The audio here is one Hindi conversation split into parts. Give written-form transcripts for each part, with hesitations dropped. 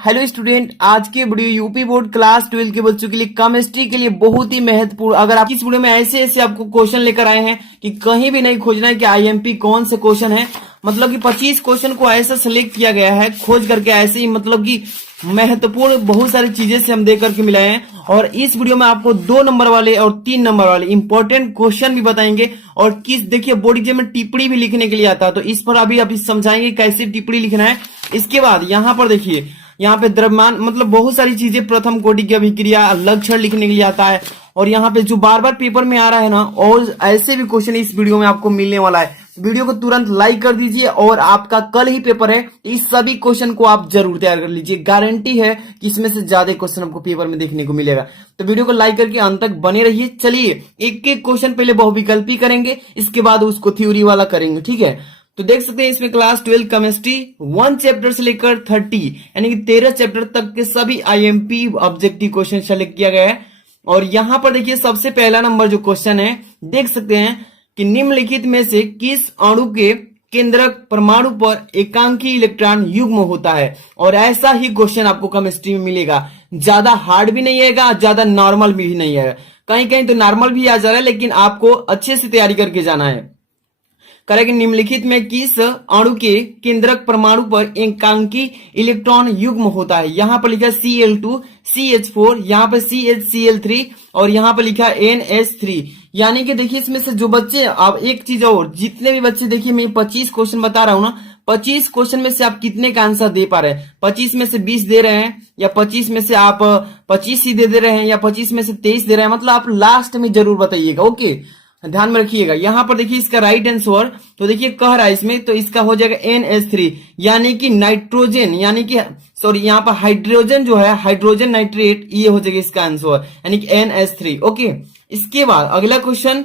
हेलो स्टूडेंट, आज के वीडियो यूपी बोर्ड क्लास 12 के बच्चों के लिए केमिस्ट्री के लिए बहुत ही महत्वपूर्ण। अगर आप इस वीडियो में ऐसे ऐसे आपको क्वेश्चन लेकर आए हैं कि कहीं भी नहीं खोजना है कि आईएमपी कौन से क्वेश्चन है, मतलब कि 25 क्वेश्चन को ऐसा सिलेक्ट किया गया है खोज करके, ऐसे ही मतलब कि महत्वपूर्ण बहुत सारी चीजें से हम दे करके मिलाए हैं। और इस वीडियो में आपको 2 नंबर वाले और 3 नंबर वाले इंपॉर्टेंट क्वेश्चन भी बताएंगे। और किस देखिए बोर्ड एग्जाम में टिप्पणी भी लिखने के लिए आता है, तो इस पर अभी समझाएंगे कैसे टिप्पणी लिखना है। इसके बाद यहाँ पर देखिए, यहाँ पे द्रव्यमान मतलब बहुत सारी चीजें, प्रथम कोटि की अभिक्रिया, लक्षण लिखने के लिए आता है। और यहाँ पे जो बार बार पेपर में आ रहा है ना, और ऐसे भी क्वेश्चन इस वीडियो में आपको मिलने वाला है। वीडियो को तुरंत लाइक कर दीजिए, और आपका कल ही पेपर है, इस सभी क्वेश्चन को आप जरूर तैयार कर लीजिए। गारंटी है कि इसमें से ज्यादा क्वेश्चन आपको पेपर में देखने को मिलेगा। तो वीडियो को लाइक करके अंत तक बने रहिए। चलिए एक एक क्वेश्चन पहले बहुविकल्पी करेंगे, इसके बाद उसको थ्योरी वाला करेंगे, ठीक है। तो देख सकते हैं इसमें क्लास 12 केमिस्ट्री 1 चैप्टर से लेकर 30 यानी कि 13 चैप्टर तक के सभी आईएमपी ऑब्जेक्टिव क्वेश्चन सेलेक्ट किया गया है। और यहां पर देखिए सबसे पहला नंबर जो क्वेश्चन है, देख सकते हैं कि निम्नलिखित में से किस अणु के केंद्रक परमाणु पर एकांकी इलेक्ट्रॉन युग्म होता है। और ऐसा ही क्वेश्चन आपको केमिस्ट्री में मिलेगा। ज्यादा हार्ड भी नहीं आएगा, ज्यादा नॉर्मल भी नहीं आएगा, कहीं कहीं तो नॉर्मल भी आ जा रहा है, लेकिन आपको अच्छे से तैयारी करके जाना है। करेक्ट, निम्नलिखित में किस अणु के केंद्रक परमाणु पर एकांकी इलेक्ट्रॉन युग्म होता है। यहां पर लिखा Cl2 CH4, यहां पर CH Cl3 और यहां पर लिखा NH3। यानी कि देखिए इसमें से जो बच्चे, अब एक चीज और, जितने भी बच्चे, देखिए मैं 25 क्वेश्चन बता रहा हूं ना, 25 क्वेश्चन में से आप कितने का आंसर दे पा रहे हैं। 25 में से 20 दे रहे हैं, या 25 में से आप 25 ही दे रहे हैं, या 25 में से 23 दे रहे हैं, मतलब आप लास्ट में जरूर बताइएगा। ओके, ध्यान में रखिएगा। यहां पर देखिए इसका राइट आंसर, तो देखिए कह रहा है इसमें, तो इसका हो जाएगा NH3 यानी कि नाइट्रोजन, यानी कि सॉरी यहाँ पर हाइड्रोजन जो है, हाइड्रोजन नाइट्रेट, ये हो जाएगा इसका आंसर, यानी कि NH3। ओके, इसके बाद अगला question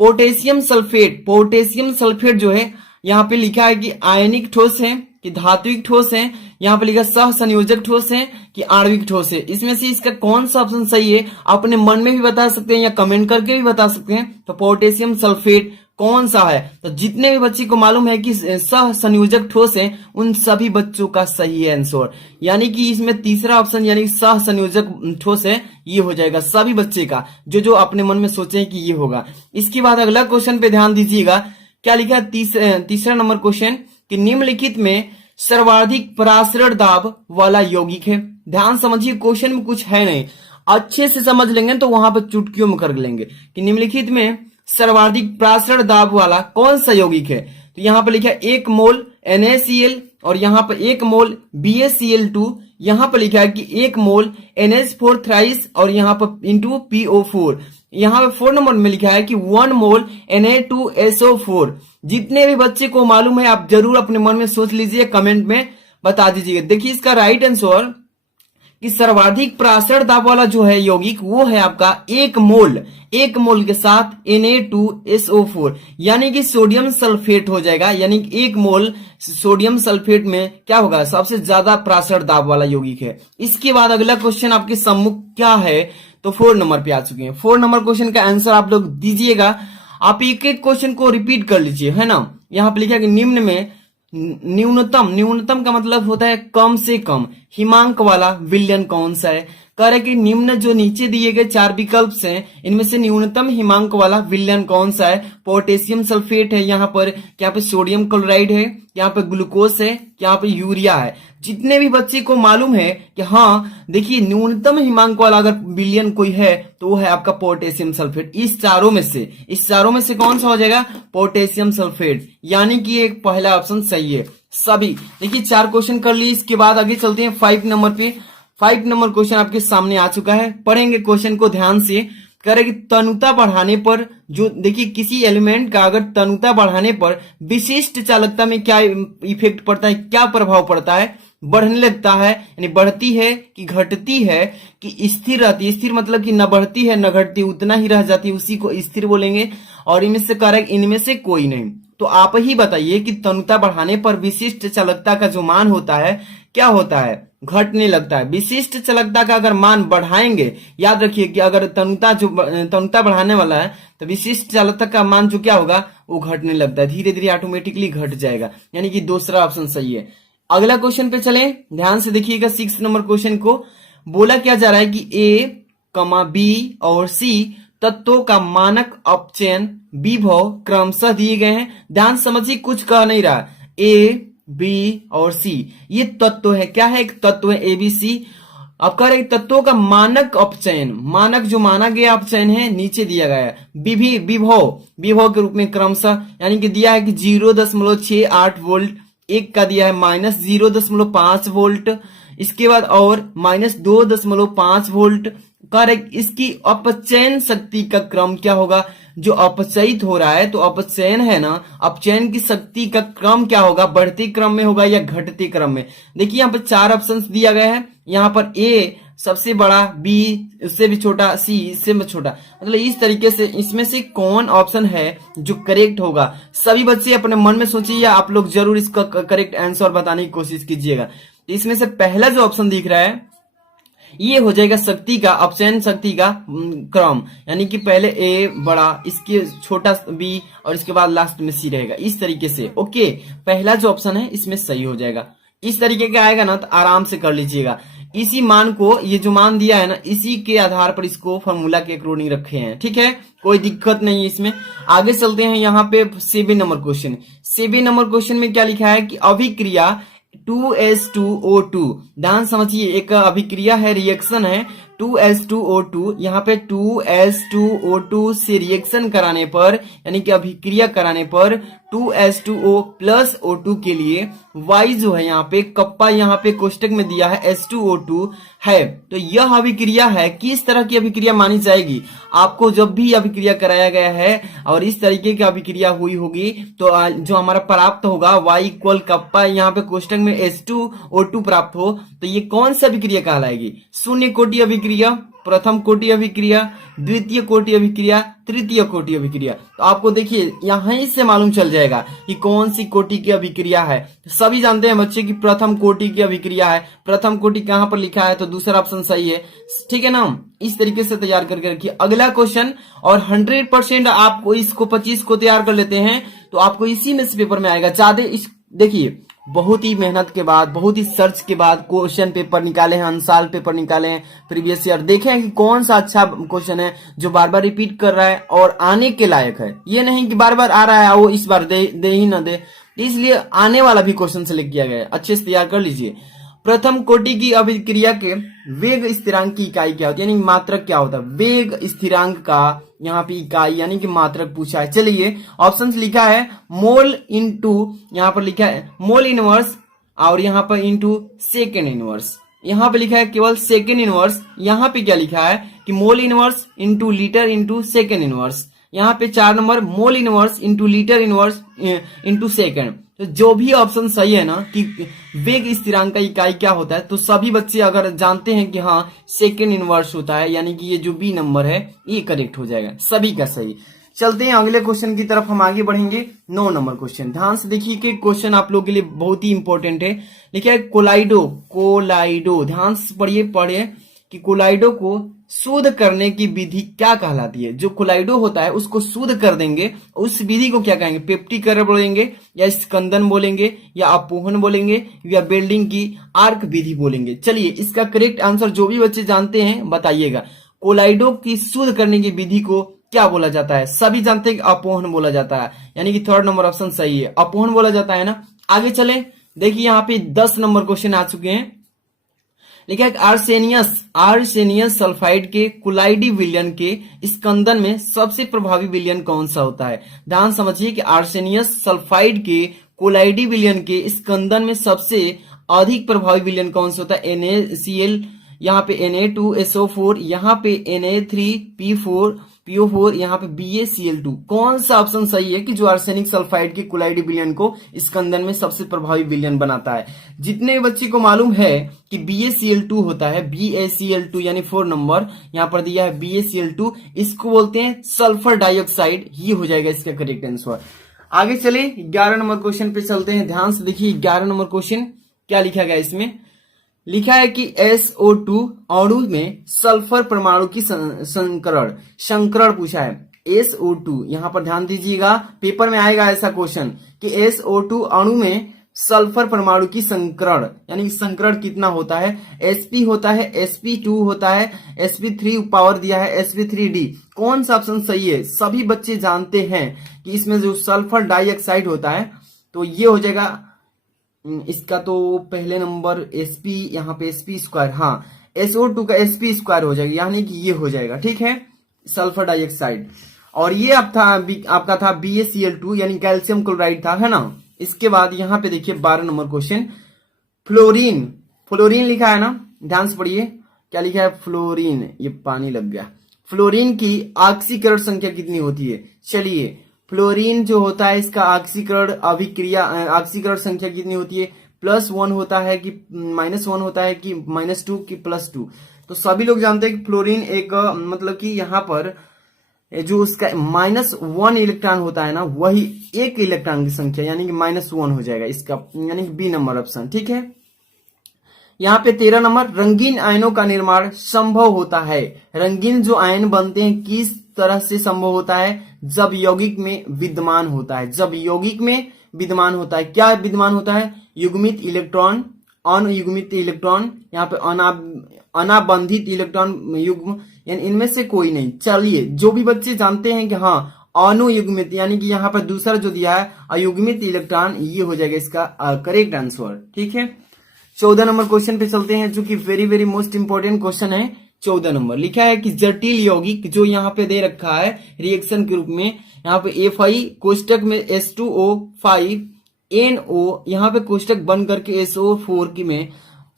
potassium sulphate. Potassium sulphate जो है यहाँ पे लिखा है कि आयनिक ठोस है कि धात्विक ठोस है, यहाँ पे लिखा सह संयोजक ठोस है कि आणविक ठोस है। इसमें से इसका कौन सा ऑप्शन सही है, अपने मन में भी बता सकते हैं या कमेंट करके भी बता सकते हैं। तो पोटेशियम सल्फेट कौन सा है, तो जितने भी बच्चे को मालूम है कि सह संयोजक ठोस है, उन सभी बच्चों का सही है आंसर। यानी कि इसमें तीसरा ऑप्शन यानी सह संयोजक ठोस है, ये हो जाएगा सभी बच्चे का, जो अपने मन में सोचे कि ये होगा। इसके बाद अगला क्वेश्चन पे ध्यान दीजिएगा, क्या लिखा है तीसरा नंबर क्वेश्चन कि निम्नलिखित में सर्वाधिक परासरण दाब वाला यौगिक है। ध्यान समझिए, क्वेश्चन में कुछ है नहीं, अच्छे से समझ लेंगे तो वहां पर चुटकियों में कर लेंगे कि निम्नलिखित में सर्वाधिक परासरण दाब वाला कौन सा यौगिक है। तो यहाँ पर लिखा है 1 मोल NaCl, और यहाँ पर 1 मोल BaCl2, यहाँ पर लिखा है कि 1 मोल NH4 थ्राइस, और यहाँ पर इंटू PO4। यहाँ पे 4 नंबर में लिखा है कि 1 मोल Na2SO4। जितने भी बच्चे को मालूम है आप जरूर अपने मन में सोच लीजिए, कमेंट में बता दीजिएगा। देखिए इसका राइट आंसर कि सर्वाधिक परासरण दाब वाला जो है यौगिक, वो है आपका 1 मोल के साथ Na2SO4, यानी कि सोडियम सल्फेट हो जाएगा। यानी कि 1 मोल सोडियम सल्फेट में क्या होगा, सबसे ज्यादा परासरण दाब वाला यौगिक है। इसके बाद अगला क्वेश्चन आपके सम्मुख क्या है, तो 4 नंबर पे आ चुके हैं। 4 नंबर क्वेश्चन का आंसर आप लोग दीजिएगा। आप एक एक क्वेश्चन को रिपीट कर लीजिए, है ना। यहाँ पे लिखा कि निम्न में न्यूनतम का मतलब होता है कम से कम, हिमांक वाला विलयन कौन सा है। कह रहे कि निम्न जो नीचे दिए गए 4 विकल्प हैं, इनमें से न्यूनतम हिमांक वाला विलयन कौन सा है। पोटेशियम सल्फेट है, यहाँ पर यहाँ पे सोडियम क्लोराइड है, यहाँ पे ग्लूकोज है, यहाँ पे यूरिया है। जितने भी बच्चे को मालूम है कि हाँ देखिए न्यूनतम हिमांक वाला अगर विलयन कोई है तो वो है आपका पोटेशियम सल्फेट। इस चारों में से कौन सा हो जाएगा, पोटेशियम सल्फेट, यानी कि एक पहला ऑप्शन सही है। सभी देखिए 4 क्वेश्चन कर लिए। इसके बाद आगे चलते हैं 5 नंबर पे। 5 नंबर क्वेश्चन आपके सामने आ चुका है, पढ़ेंगे क्वेश्चन को ध्यान से। कह रहे कि तनुता बढ़ाने पर, जो देखिए किसी एलिमेंट का अगर तनुता बढ़ाने पर विशिष्ट चालकता में क्या इफेक्ट पड़ता है, क्या प्रभाव पड़ता है। बढ़ने लगता है यानी बढ़ती है कि घटती है कि स्थिर रहती है। स्थिर मतलब कि न बढ़ती है न घटती, उतना ही रह जाती है, उसी को स्थिर बोलेंगे। और इनमें से करेक्ट इनमें से कोई नहीं। तो आप ही बताइए कि तनुता बढ़ाने पर विशिष्ट चालकता का जो मान होता है क्या होता है, घटने लगता है। विशिष्ट चालकता का अगर मान बढ़ाएंगे, याद रखिए कि अगर तनुता बढ़ाने वाला है तो विशिष्ट चालकता का मान जो क्या होगा वो घटने लगता है, धीरे धीरे ऑटोमेटिकली घट जाएगा। यानी कि दूसरा ऑप्शन सही है। अगला क्वेश्चन पे चलें, ध्यान से देखिएगा 6 नंबर क्वेश्चन को। बोला क्या जा रहा है कि ए, बी और सी तत्वों का मानक अपचयन विभव क्रमशः दिए गए हैं। ध्यान समझिए, कुछ कह नहीं रहा। ए, बी और सी ये तत्व है। क्या है? एक तत्व है ए, बी, सी। अब कह रहे तत्वों का मानक अपचयन, मानक जो माना गया अपचयन है नीचे दिया गया है। विभव के रूप में क्रमशः, यानी कि दिया है कि 0.68 वोल्ट, एक का दिया है -0.5 वोल्ट, इसके बाद और -2.5 वोल्ट। कह रहे इसकी अपचयन शक्ति का क्रम क्या होगा? जो अपचयित हो रहा है तो अपचयन है ना, अपचयन की शक्ति का क्रम क्या होगा? बढ़ते क्रम में होगा या घटते क्रम में? देखिए यहाँ पर 4 ऑप्शन दिया गया है। यहाँ पर ए सबसे बड़ा, बी उससे भी छोटा, सी इससे भी छोटा। मतलब इस तरीके से इसमें से कौन ऑप्शन है जो करेक्ट होगा? सभी बच्चे अपने मन में सोचिए या आप लोग जरूर इसका करेक्ट आंसर बताने की कोशिश कीजिएगा। इसमें से पहला जो ऑप्शन दिख रहा है ये हो जाएगा शक्ति का, अपचयन शक्ति का क्रम, यानी कि पहले ए बड़ा, इसके छोटा बी और इसके बाद लास्ट में सी रहेगा, इस तरीके से। ओके, पहला जो ऑप्शन है इसमें सही हो जाएगा। इस तरीके का आएगा ना तो आराम से कर लीजिएगा। इसी मान को, ये जो मान दिया है ना, इसी के आधार पर इसको फॉर्मूला के अकॉर्डिंग रखे हैं। ठीक है, कोई दिक्कत नहीं है इसमें। आगे चलते हैं यहाँ पे 7 नंबर क्वेश्चन। 7 नंबर क्वेश्चन में क्या लिखा है कि अभिक्रिया 2H2O2, ध्यान समझिए, एक अभिक्रिया है, रिएक्शन है 2H2O2। यहाँ पे 2H2O2 से रिएक्शन कराने पर, यानी कि अभिक्रिया कराने पर 2H2O प्लस O2 के लिए Y जो है यहाँ पे कप्पा, यहाँ पे कोष्टक में दिया है H2O2 है। तो यह अभिक्रिया है, किस तरह की अभिक्रिया मानी जाएगी? आपको जब भी अभिक्रिया कराया गया है और इस तरीके की अभिक्रिया हुई होगी तो जो हमारा प्राप्त होगा Y इक्वल कप्पा, यहाँ पे कोष्टक में H2O2 प्राप्त हो, तो ये कौन सी अभिक्रिया कहलाएगी? शून्य कोटि अभिक्रिया, प्रथम कोटि अभिक्रिया, द्वितीय कोटि अभिक्रिया, तृतीय कोटि अभिक्रिया। तो आपको देखिए यहां से मालूम चल जाएगा कि कौन सी कोटि की अभिक्रिया है। सभी जानते हैं बच्चे कि प्रथम कोटि की अभिक्रिया है। प्रथम कोटि कहां पर लिखा है तो दूसरा ऑप्शन सही है। ठीक है ना, इस तरीके से तैयार करके रखिए। अगला क्वेश्चन, और 100% आपको इसको 25 को तैयार कर लेते हैं तो आपको इसी में से पेपर में आएगा। ज्यादा देखिए, बहुत ही मेहनत के बाद, बहुत ही सर्च के बाद क्वेश्चन पेपर निकाले हैं, अनसाल पेपर निकाले हैं, प्रीवियस ईयर देखे हैं कि कौन सा अच्छा क्वेश्चन है जो बार बार रिपीट कर रहा है और आने के लायक है। ये नहीं कि बार बार आ रहा है वो इस बार दे ही ना दे, इसलिए आने वाला भी क्वेश्चन सेलेक्ट किया गया है। अच्छे से तैयार कर लीजिए। प्रथम कोटि की अभिक्रिया के वेग स्थिरांक की इकाई क्या होती है, यानी मात्रक क्या होता है? वेग स्थिरांक का यहाँ पे इकाई यानी कि मात्रक पूछा है। चलिए ऑप्शन लिखा है मोल इनटू, यहाँ पर लिखा है मोल इनवर्स, और यहाँ पर इनटू सेकेंड इनवर्स। यहाँ पे लिखा है केवल सेकेंड इनवर्स। यहाँ पे क्या लिखा है कि mole inverse into litre into second inverse. यहाँ पे 4 number mole inverse into litre inverse into second. तो जो भी ऑप्शन सही है ना कि वेग स्थिरांक का इकाई क्या होता है, तो सभी बच्चे अगर जानते हैं कि हाँ सेकेंड इनवर्स होता है, यानी कि ये जो बी नंबर है ये करेक्ट हो जाएगा, सभी का सही। चलते हैं अगले क्वेश्चन की तरफ, हम आगे बढ़ेंगे। 9 नंबर क्वेश्चन, ध्यान से देखिए कि क्वेश्चन आप लोगों के लिए बहुत ही इंपॉर्टेंट है। लिखा है कोलाइडो, ध्यान से पढ़िए कि कोलाइडो को शुद्ध करने की विधि क्या कहलाती है? जो कोलाइडो होता है उसको शुद्ध कर देंगे, उस विधि को क्या कहेंगे? पेप्टिकरण बोलेंगे, या स्कंदन बोलेंगे, या अपोहन बोलेंगे, या बेल्डिंग की आर्क विधि बोलेंगे। चलिए इसका करेक्ट आंसर जो भी बच्चे जानते हैं बताइएगा। कोलाइडो की शुद्ध करने की विधि को क्या बोला जाता है? सभी जानते हैं कि अपोहन बोला जाता है, यानी कि 3rd नंबर ऑप्शन सही है, अपोहन बोला जाता है ना। आगे चले, देखिए यहाँ पे 10 नंबर क्वेश्चन आ चुके हैं। लिखा है आर्सेनियस सल्फाइड के कोलाइडी विलयन के स्कंदन में सबसे प्रभावी विलयन कौन सा होता है? ध्यान समझिए कि आर्सेनियस सल्फाइड के कोलाइडी विलयन के स्कंदन में सबसे अधिक प्रभावी विलयन कौन सा होता है? NaCl, यहाँ पे Na2SO4, यहाँ पे Na3PO4, यहाँ पे BaCl2। कौन सा ऑप्शन सही है कि जो आर्सेनिक सल्फाइड के कोलाइडी विलयन को स्कंदन में सबसे प्रभावी विलयन बनाता है? जितने बच्चे को मालूम है कि BaCl2 होता है, BaCl2 यानी 4 नंबर यहाँ पर दिया है BaCl2, इसको बोलते हैं सल्फर डाइऑक्साइड, ये हो जाएगा इसका करेक्ट आंसर। आगे चले 11 नंबर क्वेश्चन पे चलते हैं। ध्यान से देखिए 11 नंबर क्वेश्चन क्या लिखा गया इसमें। लिखा है कि SO2 अणु में सल्फर परमाणु की संकरण पूछा है। SO2 यहाँ पर ध्यान दीजिएगा, पेपर में आएगा ऐसा क्वेश्चन कि SO2 अणु में सल्फर परमाणु की संकरण, यानी कि संकरण कितना होता है, sp होता है, sp2 होता है, sp3 पावर दिया है, sp3d। कौन सा ऑप्शन सही है? सभी बच्चे जानते हैं कि इसमें जो सल्फर डाइऑक्साइड होता है तो ये हो जाएगा इसका तो पहले नंबर sp, यहाँ पे sp स्क्वायर, हाँ SO2 का sp स्क्वायर हो जाएगा, यानी कि ये हो जाएगा, ठीक है, सल्फर डाइऑक्साइड। और ये आपका था BaCl2 यानी कैल्शियम क्लोराइड था, है ना। इसके बाद यहाँ पे देखिए 12 नंबर क्वेश्चन, फ्लोरीन। फ्लोरीन लिखा है ना, ध्यान से पढ़िए क्या लिखा है, फ्लोरीन, ये पानी लग गया। फ्लोरीन की ऑक्सीकरण संख्या कितनी होती है? चलिए, फ्लोरीन जो होता है इसका ऑक्सीकरण अभिक्रिया ऑक्सीकरण संख्या कितनी होती है? +1 होता है कि -1 होता है कि -2 कि +2? तो सभी लोग जानते हैं कि फ्लोरीन एक मतलब कि यहाँ पर जो उसका -1 इलेक्ट्रॉन होता है ना, वही एक इलेक्ट्रॉन की संख्या, यानी कि -1 हो जाएगा इसका, यानी कि बी नंबर ऑप्शन, ठीक है। यहाँ पे 13 नंबर, रंगीन आयनों का निर्माण संभव होता है। रंगीन जो आयन बनते हैं किस तरह से संभव होता है? जब यौगिक में विद्यमान होता है, जब यौगिक में विद्यमान होता है। क्या विद्यमान होता है? युग्मित इलेक्ट्रॉन, अनयुग्मित इलेक्ट्रॉन, यहाँ पे अनाबंधित इलेक्ट्रॉन युग्म, यानी इनमें से कोई नहीं। चलिए, जो भी बच्चे जानते हैं कि हाँ अनुयुग्मित, यानी कि यहाँ पर दूसरा जो दिया है अयुग्मित इलेक्ट्रॉन, ये हो जाएगा इसका करेक्ट आंसर, ठीक है। 14 नंबर क्वेश्चन पे चलते हैं, जो कि very very most important question है। 14 नंबर लिखा है कि जटिल यौगिक जो यहाँ पे दे रखा है रिएक्शन के रूप में, यहाँ पे Fi कोष्टक में H2O5 NO, यहाँ पे कोष्टक बन करके SO4 की में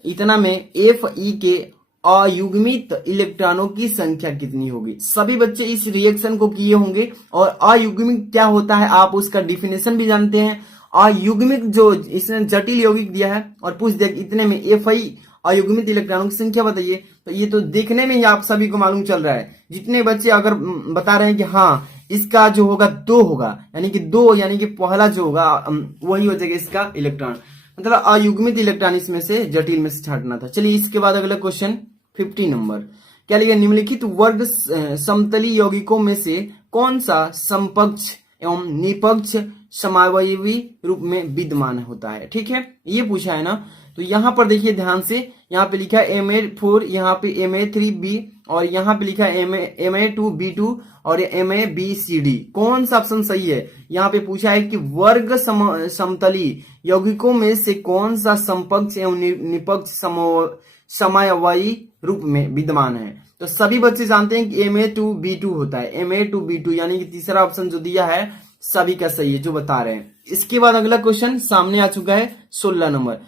इतना में Fe के अयुग्मित इलेक्ट्रॉनों की संख्या कितनी होगी? सभी बच्चे इस रिएक्शन को किए होंगे और अयुग्मित क्या होता है आप उसका डिफिनेशन भी जानते हैं। अयुग्मित जो इसने जटिल यौगिक दिया है और पूछ दिया इतने में Fi अयुग्मित इलेक्ट्रॉनों की संख्या बताइए, तो ये तो देखने में ही आप सभी को मालूम चल रहा है। जितने बच्चे अगर बता रहे हैं कि हाँ इसका जो होगा 2 होगा, यानी कि 2, यानी कि पहला जो होगा वही हो जाएगा इसका इलेक्ट्रॉन, मतलब अयुग्मित इलेक्ट्रॉन इसमें से जटिल में से छांटना था। चलिए, इसके बाद अगला क्वेश्चन 15 नंबर, क्या लिखा? निम्नलिखित वर्ग समतली यौगिकों में से कौन सा समपक्ष एवं निपक्ष समावयवी रूप में विद्यमान होता है? ठीक है, ये पूछा है ना। तो यहाँ पर देखिए ध्यान से, यहाँ पे लिखा है Ma4, यहाँ पे Ma3B और यहाँ पे लिखा है Ma2B2 और MaBCD। कौन सा ऑप्शन सही है? यहाँ पे पूछा है कि वर्ग समतली यौगिकों में से कौन सा समपक्ष एवं निपक्ष समवायी रूप में विद्यमान है। तो सभी बच्चे जानते हैं कि Ma2B2 होता है, Ma2B2, यानी कि तीसरा ऑप्शन जो दिया है सभी का सही है जो बता रहे हैं। इसके बाद अगला क्वेश्चन सामने आ चुका है 16 नंबर,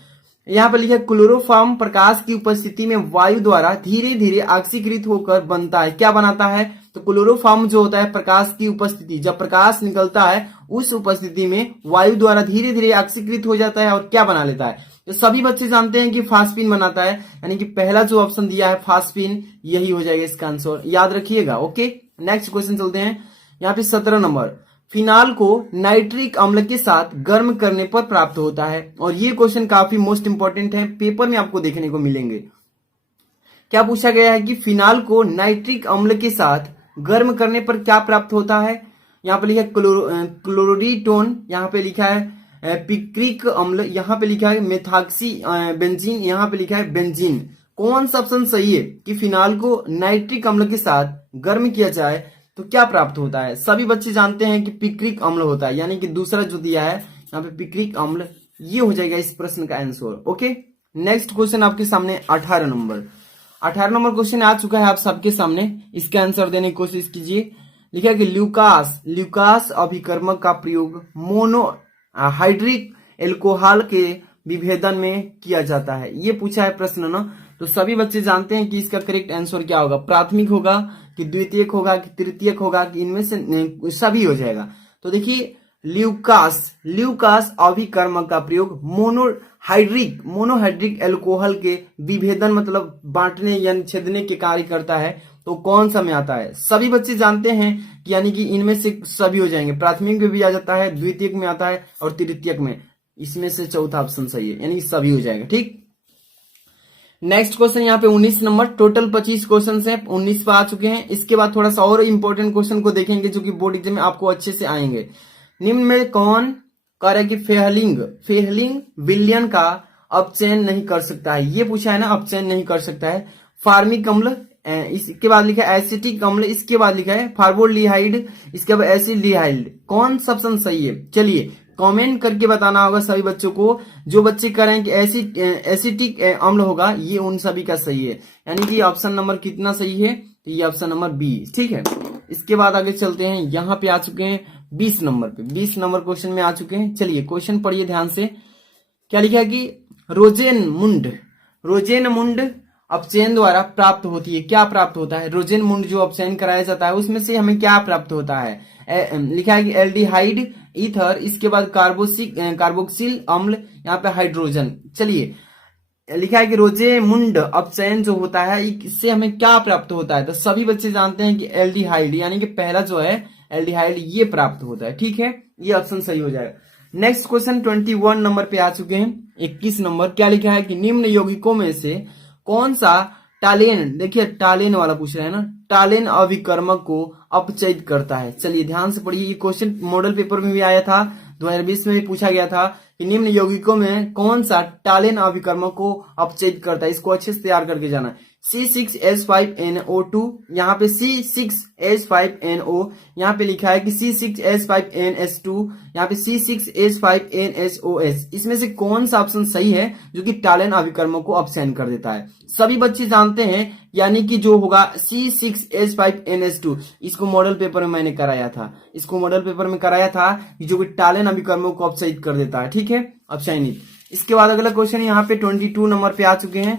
यहाँ पर लिखा है क्लोरोफॉर्म प्रकाश की उपस्थिति में वायु द्वारा धीरे धीरे ऑक्सीकृत होकर बनता है। क्या बनाता है? तो क्लोरोफॉर्म जो होता है प्रकाश की उपस्थिति, जब प्रकाश निकलता है उस उपस्थिति में वायु द्वारा धीरे धीरे ऑक्सीकृत हो जाता है और क्या बना लेता है? तो सभी बच्चे जानते हैं कि फास्फीन बनाता है, यानी कि पहला जो ऑप्शन दिया है फास्फीन, यही हो जाएगा इसका आंसर, याद रखिएगा। ओके, नेक्स्ट क्वेश्चन चलते हैं। यहाँ पे 17 नंबर, फिनाल को नाइट्रिक अम्ल के साथ गर्म करने पर प्राप्त होता है, और ये क्वेश्चन काफी मोस्ट इंपोर्टेंट है, पेपर में आपको देखने को मिलेंगे। क्या पूछा गया है कि फिनाल को नाइट्रिक अम्ल के साथ गर्म करने पर क्या प्राप्त होता है? यहाँ पे लिखा है क्लोरोडीटोन, यहाँ पे लिखा है पिक्रिक अम्ल, यहाँ पे लिखा है मेथॉक्सी बेंजीन, यहाँ पे लिखा है बेंजीन। कौन सा ऑप्शन सही है कि फिनाल को नाइट्रिक अम्ल के साथ गर्म किया जाए तो क्या प्राप्त होता है? सभी बच्चे जानते हैं कि पिक्रिक अम्ल होता है, यानी कि दूसरा जो दिया है यहाँ पे पिक्रिक अम्ल, ये हो जाएगा इस प्रश्न का आंसर। ओके, नेक्स्ट क्वेश्चन आपके सामने 18 नंबर। 18 नंबर क्वेश्चन आ चुका है आप सबके सामने, इसका आंसर देने की कोशिश कीजिए। लिखा है कि ल्यूकास अभिकर्मक का प्रयोग मोनोहाइड्रिक एल्कोहल के विभेदन में किया जाता है। ये पूछा है प्रश्न ना, तो सभी बच्चे जानते हैं कि इसका करेक्ट आंसर क्या होगा, प्राथमिक होगा कि द्वितीयक होगा कि तृतीयक होगा कि इनमें से सभी हो जाएगा। तो देखिए ल्यूकास अभिकर्मक का प्रयोग मोनोहाइड्रिक एल्कोहल के विभेदन मतलब बांटने यानी छेदने के कार्य करता है। तो कौन सा में आता है? सभी बच्चे जानते हैं कि यानी कि इनमें से सभी हो जाएंगे, प्राथमिक में भी आ जाता है, द्वितीयक में आता है और तृतीयक में, इसमें से चौथा ऑप्शन सही है, यानी कि सभी हो जाएगा। ठीक, नेक्स्ट क्वेश्चन यहाँ पे 19 नंबर, टोटल 25 क्वेश्चन है, 19 पे आ चुके हैं। इसके बाद थोड़ा सा और इंपॉर्टेंट क्वेश्चन को देखेंगे जो कि बोर्ड एग्जाम में आपको अच्छे से आएंगे। निम्न में कौन कह रहा है कि फेहलिंग विलियन का अपचयन नहीं कर सकता है, ये पूछा है ना, अपचयन नहीं कर सकता है। फार्मिक अम्ल, इसके बाद लिखा है एसिटिक अम्ल, इसके बाद लिखा है फार्मोल्डिहाइड, इसके बाद एसिडिहाइड। कौन सा ऑप्शन सही है? चलिए कमेंट करके बताना होगा सभी बच्चों को। जो बच्चे कह रहे हैं कि एसिटिक अम्ल होगा, ये उन सभी का सही है, यानी कि ऑप्शन नंबर कितना सही है? तो ये ऑप्शन नंबर बी, ठीक है। इसके बाद आगे चलते हैं, यहाँ पे आ चुके हैं 20 नंबर पे, 20 नंबर क्वेश्चन में आ चुके हैं। चलिए क्वेश्चन पढ़िए ध्यान से। क्या लिखा है कि रोजेनमुंड अपचयन द्वारा प्राप्त होती है। क्या प्राप्त होता है? रोजेनमुंड जो अपचयन कराया जाता है उसमें से हमें क्या प्राप्त होता है? लिखा है कि एल्डिहाइड ईथर, इसके बाद कार्बोक्सिल अम्ल, यहाँ पे हाइड्रोजन। चलिए लिखा है कि रोजेमुंड अपचयन जो होता है इससे हमें क्या प्राप्त होता है? तो सभी बच्चे जानते हैं कि एल्डिहाइड, यानी कि पहला जो है एल्डिहाइड, ये प्राप्त होता है, ठीक है। ये ऑप्शन सही हो जाएगा। नेक्स्ट क्वेश्चन 21 नंबर पे आ चुके हैं। 21 नंबर क्या लिखा है कि निम्न यौगिकों में से कौन सा टालेन, देखिए टालेन वाला पूछ रहे हैं ना, टालेन अभिकर्मक को अपचयित करता है। चलिए ध्यान से पढ़िए, ये क्वेश्चन मॉडल पेपर में भी आया था, 2020 में भी पूछा गया था कि निम्न यौगिकों में कौन सा टालेन अभिकर्मक को अपचयित करता है। इसको अच्छे से तैयार करके जाना। C6H5NO2, यहाँ पे C6H5NO, यहाँ पे लिखा है कि C6H5NH2, यहाँ पे C6H5NSOS। इसमें से कौन सा ऑप्शन सही है जो कि टालेन अभिकर्मक को अपचयन कर देता है? सभी बच्चे जानते हैं, यानी कि जो होगा C6H5NH2। इसको मॉडल पेपर में मैंने कराया था, जो कि टालेन अभिकर्मक को अपचयित कर देता है, ठीक है, अपचयनित। इसके बाद अगला क्वेश्चन यहाँ पे 22 नंबर पे आ चुके हैं,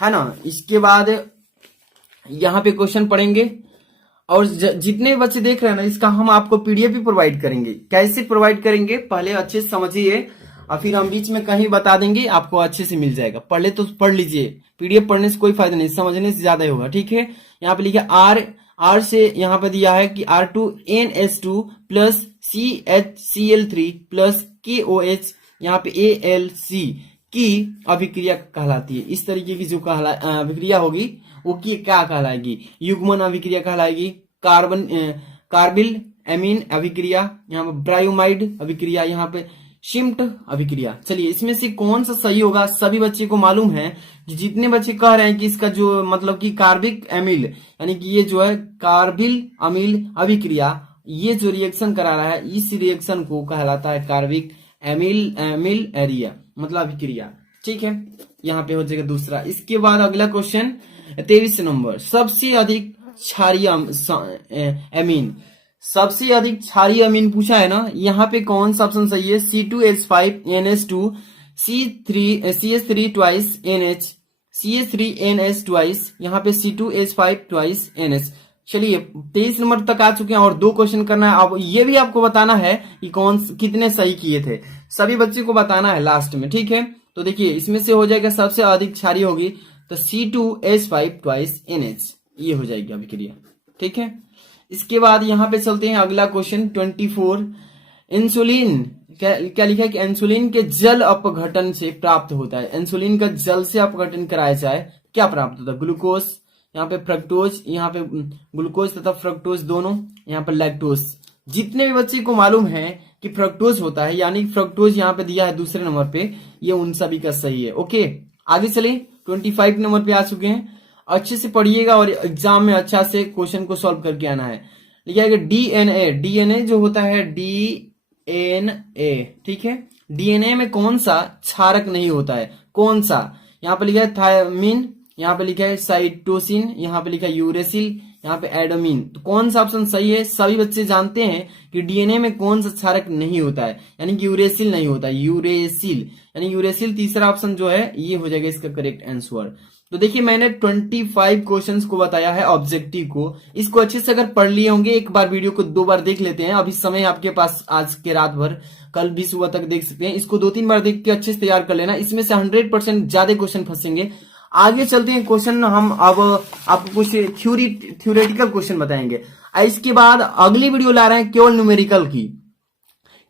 है ना। इसके बाद यहाँ पे क्वेश्चन पढ़ेंगे, और जितने बच्चे देख रहे हैं ना, इसका हम आपको पीडीएफ भी प्रोवाइड करेंगे। कैसे प्रोवाइड करेंगे पहले अच्छे से समझिए, और फिर हम बीच में कहीं बता देंगे, आपको अच्छे से मिल जाएगा। पढ़ ले तो पढ़ लीजिए, पीडीएफ पढ़ने से कोई फायदा नहीं, समझने से ज्यादा ही होगा, ठीक है। यहाँ पे लिखा आर से यहाँ पे दिया है कि R2NH2 plus CHCl3 plus KOH, यहाँ पे ALC की अभिक्रिया कहलाती है। इस तरीके की जो अभिक्रिया होगी वो की क्या कहलाएगी? युग्मन अभिक्रिया कहलाएगी, कार्बिल एमीन अभिक्रिया, यहाँ पे ब्रायोमाइड अभिक्रिया, यहाँ पे शिम्ट अभिक्रिया। चलिए इसमें से कौन सा सही होगा? सभी बच्चे को मालूम है कि जितने बच्चे कह रहे हैं कि इसका जो मतलब कि कार्बिक एमिल, यानी कि ये जो है कार्बिल अमील अभिक्रिया, ये जो रिएक्शन करा रहा है, इस रिएक्शन को कहलाता है कार्बिक एमिल एरिया, मतलब अभिक्रिया, ठीक है। यहाँ पे हो जाएगा दूसरा। इसके बाद अगला क्वेश्चन 23 नंबर, सबसे अधिक क्षारीय अमीन, सबसे अधिक क्षारीय अमीन पूछा है ना, यहाँ पे कौन सा ऑप्शन सही है? C2H5NH2, CH3 twice NH, CH3NH twice, यहाँ पे C2H5 twice NH। चलिए 23 नंबर तक आ चुके हैं और 2 क्वेश्चन करना है। अब ये भी आपको बताना है कि कितने सही किए थे, सभी बच्चे को बताना है लास्ट में, ठीक है। तो देखिए इसमें से हो जाएगा सबसे अधिक क्षारीय होगी तो C2H5 twice NH, ये हो जाएगी अभिक्रिया, ठीक है। इसके बाद यहाँ पे चलते हैं अगला क्वेश्चन 24। इंसुलिन क्या लिखा है कि इंसुलिन के जल अपघटन से प्राप्त होता है। इंसुलिन का जल से अपघटन कराया जाए क्या प्राप्त होता है? ग्लूकोज, यहाँ पे फ्रक्टोज, यहाँ पे ग्लूकोज तथा फ्रक्टोज दोनों, यहाँ पे लैक्टोज। जितने भी बच्चे को मालूम है कि फ्रक्टोज होता है, यानी फ्रक्टोज यहाँ पे दिया है दूसरे नंबर पे, ये उन सभी का सही है। ओके आगे चले, 25 नंबर पे आ चुके हैं। अच्छे से पढ़िएगा और एग्जाम में अच्छा से क्वेश्चन को सॉल्व करके आना है। लिखा है कि डीएनए जो होता है डीएनए, ठीक है। डीएनए में कौन सा क्षारक नहीं होता है? कौन सा? यहाँ पे लिखा है थायमिन, यहाँ पे लिखा है साइटोसिन, यहाँ पे लिखा है यूरेसिल, यहाँ पे एडोमिन। तो कौन सा ऑप्शन सही है? सभी बच्चे जानते हैं कि डीएनए में कौन सा क्षारक नहीं होता है, यानी कि यूरेसिल नहीं होता है, यूरेसिल, यानी यूरेसिल तीसरा ऑप्शन जो है ये हो जाएगा इसका करेक्ट आंसर। तो देखिए मैंने 25 क्वेश्चंस को बताया है ऑब्जेक्टिव को, इसको अच्छे से अगर पढ़ लिए होंगे, एक बार वीडियो को 2 बार देख लेते हैं, अभी समय आपके पास आज के रात भर, कल भी सुबह तक देख सकते हैं, इसको 2-3 बार देख के अच्छे से तैयार कर लेना, इसमें से 100% ज्यादा क्वेश्चन फंसेंगे। आगे चलते हैं क्वेश्चन, हम अब आपको कुछ थ्योरेटिकल क्वेश्चन बताएंगे। इसके बाद अगली वीडियो ला रहे हैं केवल न्यूमेरिकल की,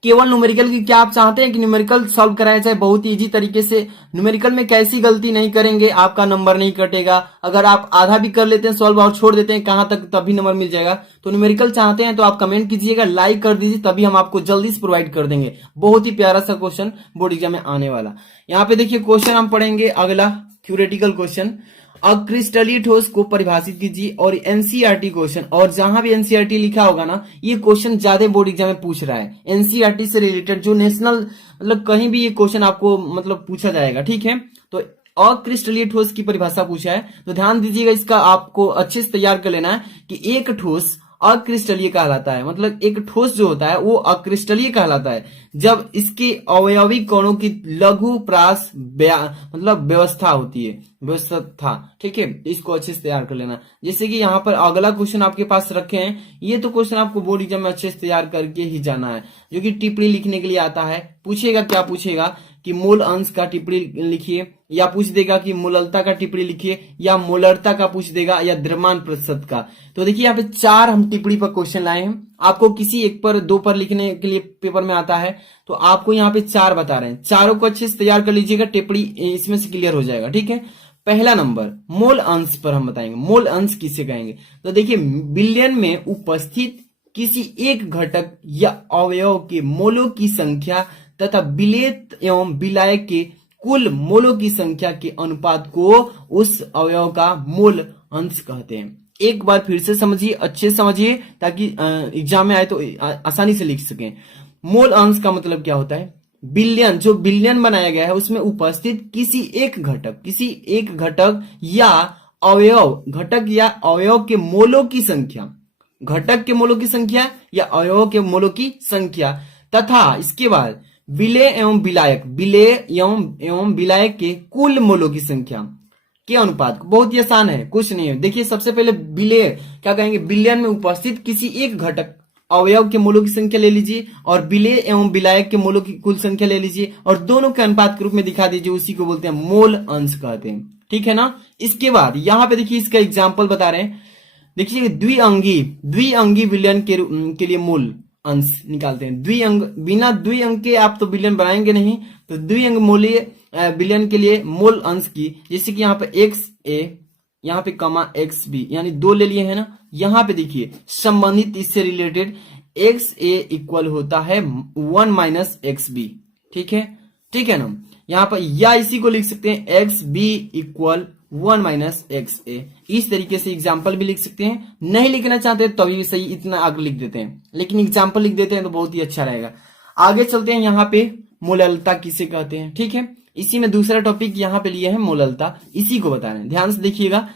केवल न्यूमेरिकल की क्या आप चाहते हैं कि न्यूमेरिकल सॉल्व कराया जाए बहुत ही इजी तरीके से? न्यूमेरिकल में कैसी गलती नहीं करेंगे आपका नंबर नहीं कटेगा, अगर आप आधा भी कर लेते हैं सॉल्व और छोड़ देते हैं कहां तक तभी नंबर मिल जाएगा। तो न्यूमेरिकल चाहते हैं तो आप कमेंट कीजिएगा, लाइक कर दीजिए, तभी हम आपको जल्दी से प्रोवाइड कर देंगे। बहुत ही प्यारा सा क्वेश्चन बोर्ड एग्जाम में आने वाला। यहाँ पे देखिए क्वेश्चन हम पढ़ेंगे अगला थ्योरेटिकल क्वेश्चन, अक्रिस्टलीय ठोस को परिभाषित कीजिए। और एनसीईआरटी क्वेश्चन, और जहां भी एनसीईआरटी लिखा होगा ना ये क्वेश्चन ज्यादा बोर्ड एग्जाम में पूछ रहा है, एनसीईआरटी से रिलेटेड जो नेशनल मतलब कहीं भी ये क्वेश्चन आपको मतलब पूछा जाएगा, ठीक है। तो अक्रिस्टलीय ठोस की परिभाषा पूछा है तो ध्यान दीजिएगा, इसका आपको अच्छे से तैयार कर लेना है कि एक ठोस अक्रिस्टलीय कहलाता है, मतलब एक ठोस जो होता है वो अक्रिस्टलीय कहलाता है जब इसके अवयवी कणों की लघु प्रास मतलब व्यवस्था होती है, व्यवस्था, ठीक है। इसको अच्छे से तैयार कर लेना। जैसे कि यहाँ पर अगला क्वेश्चन आपके पास रखे हैं, ये तो क्वेश्चन आपको बोर्ड एग्जाम में अच्छे से तैयार करके ही जाना है, जो कि टिप्पणी लिखने के लिए आता है। पूछेगा क्या पूछेगा कि मूल अंश का टिप्पणी लिखिए, या पूछ देगा कि मूललता का टिप्पणी लिखिए, या मोलरता का पूछ देगा, या द्रव्यमान प्रतिशत का। तो देखिए यहाँ पे 4 हम टिप्पणी पर क्वेश्चन लाए हैं। आपको किसी एक पर 2 पर लिखने के लिए पेपर में आता है, तो आपको यहाँ पे 4 बता रहे हैं, चारों को अच्छे से तैयार कर लीजिएगा, टिप्पणी इसमें से क्लियर हो जाएगा, ठीक है। पहला नंबर मोल अंश पर हम बताएंगे, मोल अंश किसे कहेंगे। तो देखिए बिलियन में उपस्थित किसी एक घटक या अवयव के मोलों की संख्या तथा विलेत एवं विलायक के कुल मोलों की संख्या के अनुपात को उस अवयव का मोल अंश कहते हैं। एक बार फिर से समझिए, अच्छे से समझिए, ताकि एग्जाम में आए तो आसानी से लिख सकें। मोल अंश का मतलब क्या होता है? बिलियन, जो बिलियन बनाया गया है उसमें उपस्थित किसी एक घटक या अवयव, घटक या अवयव के मोलों की संख्या, घटक के मोलों की संख्या या अवयव के मोलों की संख्या, तथा इसके बाद विलेय एवं विलायक, विलेय एवं विलायक के कुल मोलों की संख्या के अनुपात को। बहुत ही आसान है, कुछ नहीं है। देखिए सबसे पहले विलेय क्या कहेंगे, बिलियन में उपस्थित किसी एक घटक अवयव के मोलों की संख्या ले लीजिए, और विलेय एवं विलायक के मोलों की कुल संख्या ले लीजिए, और दोनों के अनुपात के रूप में दिखा दीजिए, उसी को बोलते हैं मोल अंश कहते हैं, ठीक है ना। इसके बाद यहाँ पे देखिए इसका एग्जाम्पल बता रहे हैं, देखिए द्विअंगी विलयन के लिए मूल अंश निकालते हैं। द्विअंग, बिना द्विअंग के आप तो विलयन बनाएंगे नहीं, तो द्विअंग मूल्य विलयन के लिए मूल अंश की, जैसे कि यहाँ पे एक्स ए, यहाँ पे कमा एक्स बी, यानी 2 ले लिए है ना। यहाँ पे देखिए संबंधित इससे रिलेटेड एक्स ए इक्वल होता है 1 माइनस एक्स बी, ठीक है ना। यहाँ पर या इसी को लिख सकते हैं X B equal 1 minus X A, इस तरीके से एग्जाम्पल भी लिख सकते हैं। नहीं लिखना चाहते तभी भी सही, इतना आगे लिख देते हैं, लेकिन एग्जाम्पल लिख देते हैं तो बहुत ही अच्छा रहेगा। आगे चलते हैं, यहाँ पे मोललता किसे कहते हैं, ठीक है। इसी में दूसरा टॉपिक यहाँ पे लिए है मोललता, इसी को बता रहे हैं। ध्यान से देखिएगा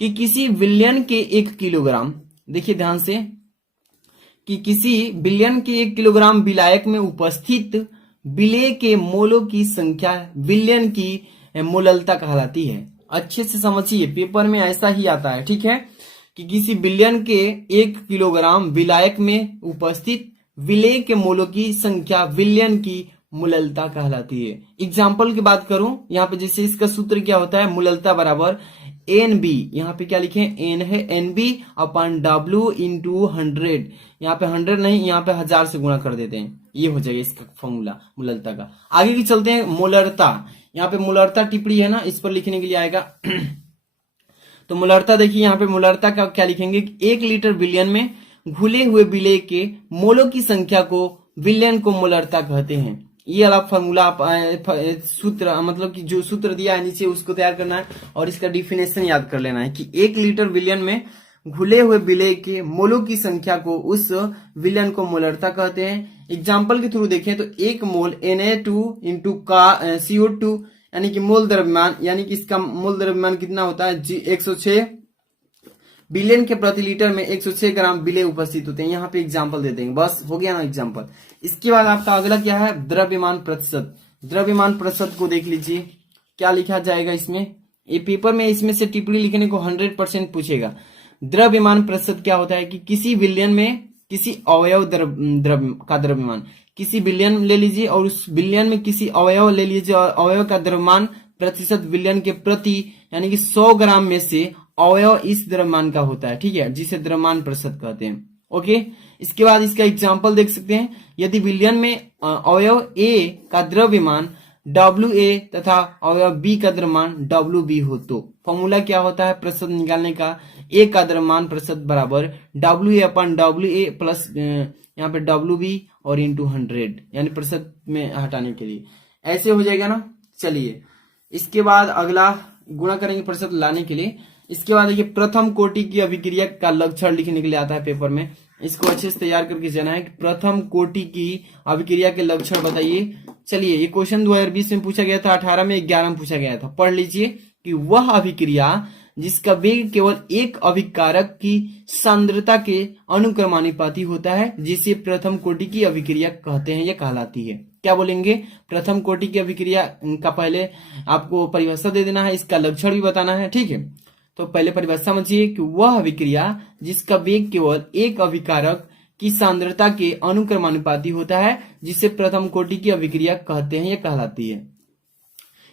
कि किसी विलयन के 1 किलोग्राम, देखिए ध्यान से, कि किसी विलयन के 1 किलोग्राम विलायक में उपस्थित विलेय के मोलों की संख्या विलयन की मोललता कहलाती है। अच्छे से समझिए, पेपर में ऐसा ही आता है, ठीक है, कि किसी विलयन के 1 किलोग्राम विलायक में उपस्थित विलेय के मोलों की संख्या विलयन की मोललता कहलाती है। एग्जाम्पल की बात करूं, यहाँ पे जैसे इसका सूत्र क्या होता है, मोललता बराबर एन बी, यहाँ पे क्या लिखे, एन है एन बी अपन डब्ल्यू इंटू 100, यहाँ पे 100 नहीं, यहाँ पे 1000 से गुणा कर देते हैं, ये हो जाएगा इसका फॉर्मूला मोललता का। आगे की चलते हैं, मोलरता, यहाँ पे मोलरता टिप्पणी है ना, इस पर लिखने के लिए आएगा। तो मोलरता देखिए, यहाँ पे मोलरता का क्या लिखेंगे, 1 लीटर विलयन में घुले हुए विलेय के मोलों की संख्या को विलयन को मोलरता कहते हैं। ये वाला फॉर्मूला आप सूत्र, मतलब कि जो सूत्र दिया है नीचे उसको तैयार करना है, और इसका डिफिनेशन याद कर लेना है कि 1 लीटर विलयन में घुले हुए विलेय के मोलों की संख्या को उस विलयन को मोलरता कहते हैं। एग्जाम्पल के थ्रू देखें तो 1 मोल Na2 इंटू का CO2, यानी कि मोल द्रव्यमान, यानी कि इसका मोल द्रव्यमान कितना होता है, 106 बिलियन के प्रति लीटर में 106 ग्राम विलेय उपस्थित होते हैं। यहाँ पे एग्जाम्पल दे देंगे, बस हो गया ना एग्जाम्पल। इसके बाद आपका अगला क्या है, द्रव्यमान प्रतिशत। द्रव्यमान प्रतिशत को देख लीजिए, क्या लिखा जाएगा इसमें, ये पेपर में इसमें से टिप्पणी लिखने को 100% पूछेगा। द्रव्यमान प्रतिशत क्या होता है कि किसी विलयन में किसी अवयव का द्रव्यमान, किसी विलयन ले लीजिए और उस विलयन में किसी अवयव ले लीजिए, और अवयव का द्रव्यमान प्रतिशत विलयन के प्रति, यानी कि 100 ग्राम में से अवयव इस द्रव्यमान का होता है, ठीक है, जिसे द्रव्यमान प्रतिशत कहते हैं। ओके, इसके बाद इसका एग्जाम्पल देख सकते हैं। यदि विलयन में अवयव ए का द्रव्यमान WA तथा अवयव बी का द्रव्यमान WB हो तो फॉर्मूला क्या होता है प्रतिशत निकालने का? ए का द्रव्यमान प्रतिशत बराबर WA अपन WA प्लस यहाँ पे WB और इंटू 100, यानी प्रतिशत में हटाने के लिए ऐसे हो जाएगा ना। चलिए इसके बाद अगला गुणा करेंगे प्रतिशत लाने के लिए। इसके बाद देखिए प्रथम कोटि की अभिक्रिया का लक्षण लिखने के लिए आता है पेपर में, इसको अच्छे से तैयार करके जाना है कि प्रथम कोटि की अभिक्रिया के लक्षण बताइए। चलिए ये क्वेश्चन 2020 में पूछा गया था, 18 में 11 में पूछा गया था। पढ़ लीजिए कि वह अभिक्रिया जिसका वेग केवल एक अभिकारक की सांद्रता के अनुक्रमानुपाती होता है जिसे प्रथम कोटि की अभिक्रिया कहते हैं या कहलाती है। क्या बोलेंगे? प्रथम कोटि की अभिक्रिया का पहले आपको परिभाषा दे देना है, इसका लक्षण भी बताना है, ठीक है। तो पहले परिभाषा समझिए कि वह अभिक्रिया जिसका वेग केवल एक अभिकारक की सांद्रता के अनुक्रमानुपाती होता है जिसे प्रथम कोटि की अभिक्रिया कहते हैं या कहलाती है।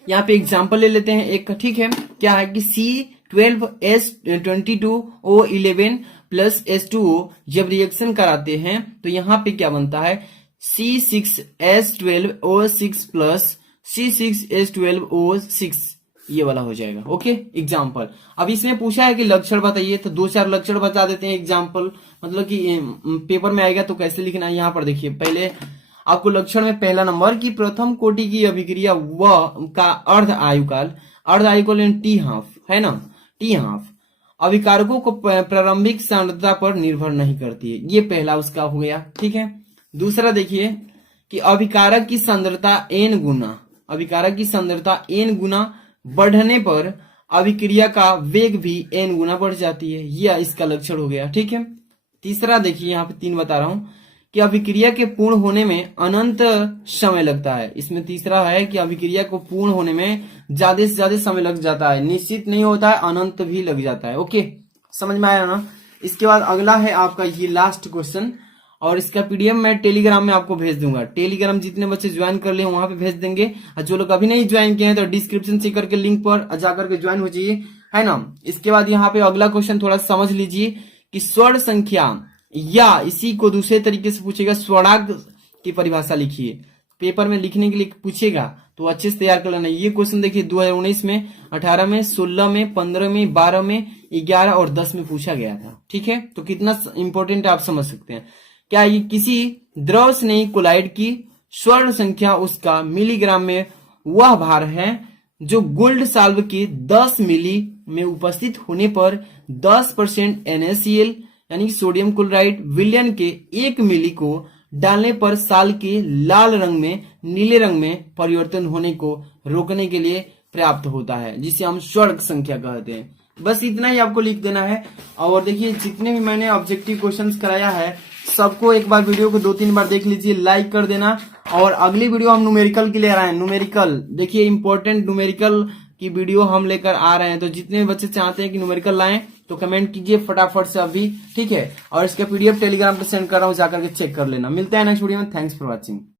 यहाँ पे एग्जांपल ले लेते हैं एक, ठीक है। क्या है कि C12H22O11 प्लस H2O जब रिएक्शन कराते हैं तो यहाँ पे क्या बनता है? C6H12O6 प्लस C6H12O6, ये वाला हो जाएगा। Okay, example. अब इसमें पूछा है कि लक्षण बताइए, तो 2-4 लक्षण बता देते हैं एग्जाम्पल, मतलब कि पेपर में आएगा तो कैसे लिखना है। यहाँ पर देखिए पहले आपको लक्षण में पहला नंबर की प्रथम कोटि की अभिक्रिया व का अर्ध आयुकाल T½ है ना, T½ अभिकारकों को प्रारंभिक सांद्रता पर निर्भर नहीं करती है, ये पहला उसका हो गया, ठीक है। दूसरा देखिए कि अभिकारक की सांद्रता n गुना बढ़ने पर अभिक्रिया का वेग भी n गुना बढ़ जाती है, यह इसका लक्षण हो गया, ठीक है। तीसरा देखिए यहाँ पे 3 बता रहा हूं कि अभिक्रिया के पूर्ण होने में अनंत समय लगता है। इसमें तीसरा है कि अभिक्रिया को पूर्ण होने में ज्यादा से ज्यादा समय लग जाता है, निश्चित नहीं होता है, अनंत भी लग जाता है। ओके, समझ में आया ना। इसके बाद अगला है आपका ये लास्ट क्वेश्चन, और इसका पीडीएफ मैं टेलीग्राम में आपको भेज दूंगा। टेलीग्राम जितने बच्चे ज्वाइन कर ले वहां पे भेज देंगे, और जो लोग अभी नहीं ज्वाइन किए हैं तो डिस्क्रिप्शन से करके लिंक पर जाकर के ज्वाइन हो जाइए, है ना। इसके बाद यहाँ पे अगला क्वेश्चन थोड़ा समझ लीजिए कि स्वर्ण संख्या या इसी को दूसरे तरीके से पूछेगा, स्वर्णांक की परिभाषा लिखिए। पेपर में लिखने के लिए पूछेगा तो अच्छे से तैयार कर लेना। ये क्वेश्चन देखिए 2019 में, 18 में, 16 में, 15 में, 12 में, 11 और 10 में पूछा गया था, ठीक है। तो कितना इंपॉर्टेंट आप समझ सकते हैं। क्या ये किसी द्रव स्नेही कोलाइड की स्वर्ण संख्या उसका मिलीग्राम में वह भार है जो गोल्ड साल्व के 10 मिली में उपस्थित होने पर 10% NaCl यानी सोडियम क्लोराइड विलयन के 1 मिली को डालने पर साल के लाल रंग में नीले रंग में परिवर्तन होने को रोकने के लिए पर्याप्त होता है, जिसे हम स्वर्ण संख्या कहते हैं। बस इतना ही आपको लिख देना है। और देखिए जितने भी मैंने ऑब्जेक्टिव क्वेश्चंस कराया है सबको एक बार वीडियो को 2-3 बार देख लीजिए, लाइक कर देना। और अगली वीडियो हम न्यूमेरिकल के लिए आ रहे हैं। न्यूमेरिकल देखिए इंपॉर्टेंट न्यूमेरिकल की वीडियो हम लेकर आ रहे हैं, तो जितने भी बच्चे चाहते हैं कि न्यूमेरिकल लाएं तो कमेंट कीजिए फटाफट से अभी, ठीक है। और इसका पीडीएफ टेलीग्राम पे सेंड कर रहा हूं, जाकर के चेक कर लेना। मिलते हैं नेक्स्ट वीडियो में। Thanks for watching.